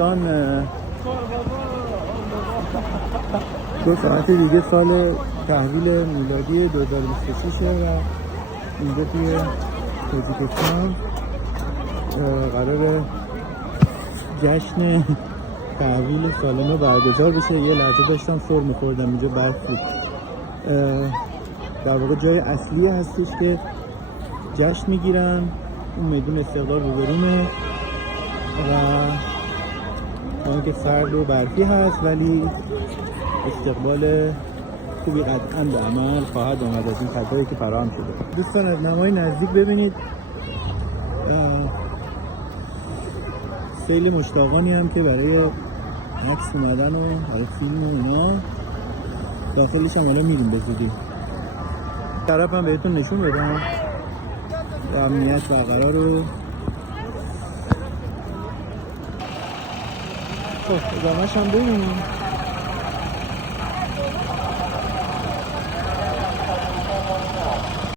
دوستان 2 ساعت دیگه سال تحویل میلادی 2026 و اینجا توی تاجیکستان قرار جشن تحویل سالانه برگزار بشه. یه لحظه داشتم سر می‌خوردم اینجا برف بود. در واقع جای اصلی هستش که جشن میگیرن، اون میدون استقلال روبرومه و اون که سرد و برفی هست ولی استقبال خوبی قطعاً به عمل خواهد آمد از این خطایی که فراهم شده. دوستان از نمای نزدیک ببینید سیل مشتاقانی هم که برای عکس اومدن و برای فیلم و اینا داخلش هم حالا میریم به زودی. طرف هم بهتون نشون بدم امنیت برقرار رو. خب ادامه‌ش هم ببینیم.